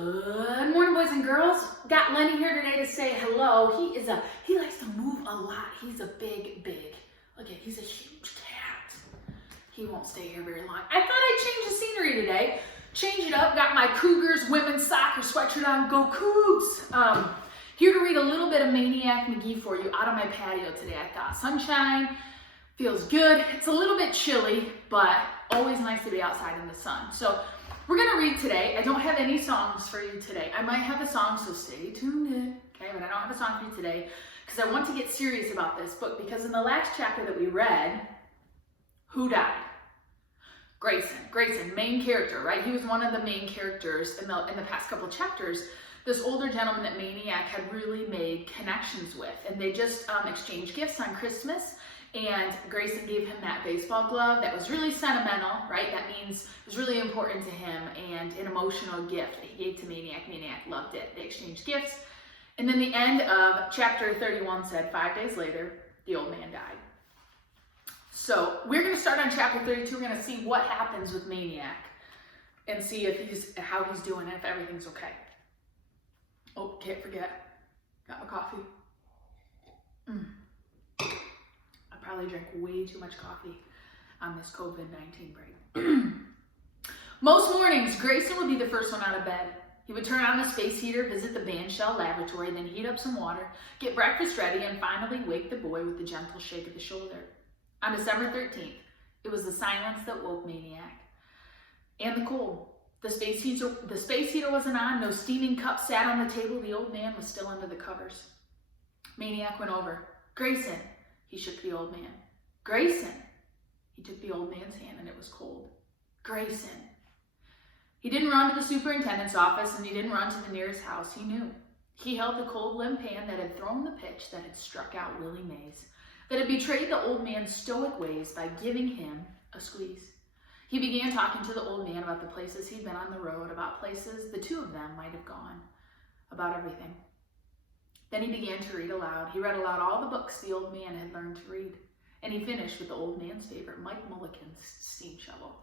Good morning, boys and girls. Got Lenny here today to say hello. He likes to move a lot. He's a big, look at, he's a huge cat. He won't stay here very long. I thought I'd change the scenery today. Change it up. Got my Cougars women's soccer sweatshirt on. Go Cougs. Here to read a little bit of Maniac Magee for you out on my patio today. I thought sunshine feels good. It's a little bit chilly, but always nice to be outside in the sun. So we're gonna read today. I don't have any songs for you today. I might have a song, so stay tuned in, okay? But I don't have a song for you today because I want to get serious about this book, because in the last chapter that we read, who died? Grayson, main character, right? He was one of the main characters in the past couple of chapters. This older gentleman that Maniac had really made connections with, and they just exchanged gifts on Christmas. And Grayson gave him that baseball glove that was really sentimental, right? That means it was really important to him, and an emotional gift that he gave to Maniac. Maniac loved it. They exchanged gifts. And then the end of chapter 31 said, 5 days later, the old man died. So we're going to start on chapter 32. We're going to see what happens with Maniac and see if how he's doing and if everything's okay. Oh, can't forget. Got my coffee. I probably drank way too much coffee on this COVID-19 break. Most mornings, Grayson would be the first one out of bed. He would turn on the space heater, visit the bandshell laboratory, then heat up some water, get breakfast ready, and finally wake the boy with a gentle shake of the shoulder. On December 13th, it was the silence that woke Maniac. And the cold. The space heater wasn't on, no steaming cup sat on the table, the old man was still under the covers. Maniac went over. Grayson. He shook the old man. Grayson. He took the old man's hand and it was cold. Grayson. He didn't run to the superintendent's office and he didn't run to the nearest house. He knew. He held the cold limp hand that had thrown the pitch that had struck out Willie Mays, that had betrayed the old man's stoic ways by giving him a squeeze. He began talking to the old man about the places he'd been on the road, about places the two of them might have gone, about everything. Then he began to read aloud. He read aloud all the books the old man had learned to read. And he finished with the old man's favorite, Mike Mulligan's steam shovel.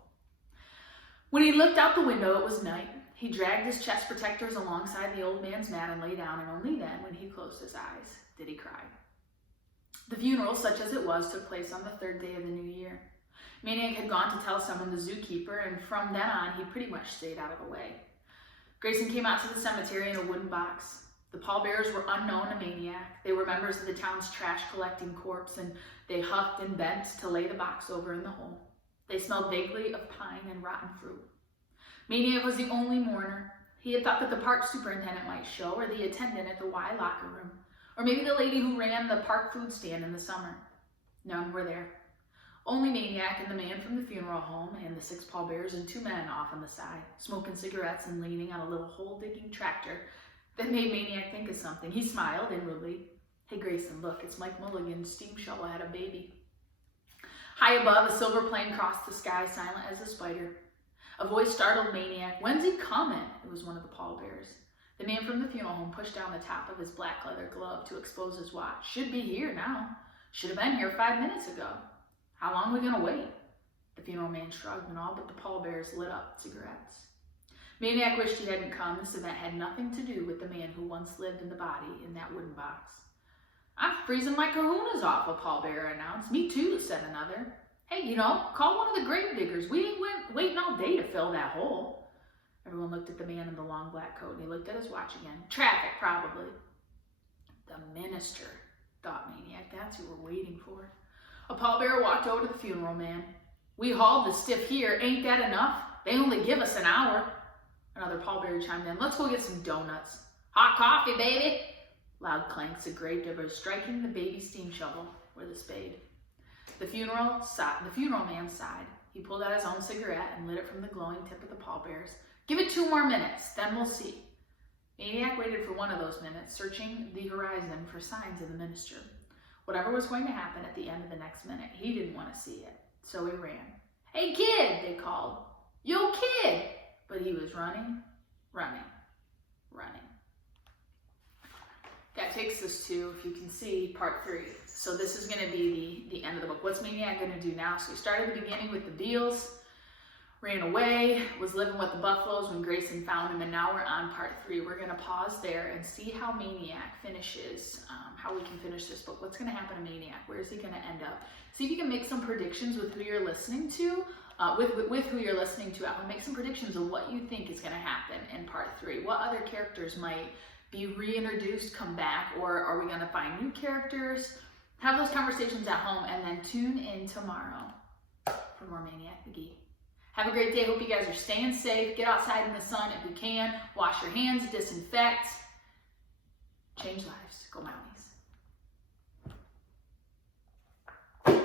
When he looked out the window, it was night. He dragged his chest protectors alongside the old man's mat and lay down, and only then, when he closed his eyes, did he cry. The funeral, such as it was, took place on the third day of the new year. Maniac had gone to tell someone, the zookeeper, and from then on, he pretty much stayed out of the way. Grayson came out to the cemetery in a wooden box. The pallbearers were unknown to Maniac. They were members of the town's trash collecting corps, and they huffed and bent to lay the box over in the hole. They smelled vaguely of pine and rotten fruit. Maniac was the only mourner. He had thought that the park superintendent might show, or the attendant at the Y locker room, or maybe the lady who ran the park food stand in the summer. None were there. Only Maniac and the man from the funeral home and the 6 pallbearers and 2 men off on the side, smoking cigarettes and leaning on a little hole-digging tractor that made Maniac think of something. He smiled inwardly. Hey Grayson, look, it's Mike Mulligan's steam shovel had a baby. High above, a silver plane crossed the sky, silent as a spider. A voice startled Maniac. When's he coming? It was one of the pallbearers. The man from the funeral home pushed down the top of his black leather glove to expose his watch. Should be here now. Should have been here 5 minutes ago. How long are we gonna wait? The funeral man shrugged, and all but the pallbearers lit up cigarettes. Maniac wished he hadn't come. This event had nothing to do with the man who once lived in the body in that wooden box. I'm freezing my kahunas off, a pallbearer announced. Me too, said another. Hey, call one of the grave diggers. We ain't waiting all day to fill that hole. Everyone looked at the man in the long black coat, and he looked at his watch again. Traffic, probably. The minister, thought Maniac. That's who we're waiting for. A pallbearer walked over to the funeral man. We hauled the stiff here. Ain't that enough? They only give us an hour. Another pallbearer chimed in. Let's go get some donuts. Hot coffee, baby. Loud clanks of grave diggers striking the baby steam shovel with a spade. The funeral man sighed. He pulled out his own cigarette and lit it from the glowing tip of the pallbearers. Give it 2 more minutes, then we'll see. Maniac waited for one of those minutes, searching the horizon for signs of the minister. Whatever was going to happen at the end of the next minute, he didn't want to see it, so he ran. Hey kid, they called. Yo kid! But he was running. That takes us to, if you can see, part 3. So this is going to be the end of the book. What's Maniac going to do now? So we start at the beginning with the Beals. ran away, was living with the Buffaloes when Grayson found him, and now we're on part 3. We're going to pause there and see how Maniac finishes, how we can finish this book. What's going to happen to Maniac? Where is he going to end up? See if you can make some predictions with who you're listening to, with who you're listening to. I will make some predictions of what you think is going to happen in part 3. What other characters might be reintroduced, come back, or are we going to find new characters? Have those conversations at home, and then tune in tomorrow for more Maniac Magee. Have a great day. Hope you guys are staying safe. Get outside in the sun if you can. Wash your hands, disinfect. Change lives. Go Mountains.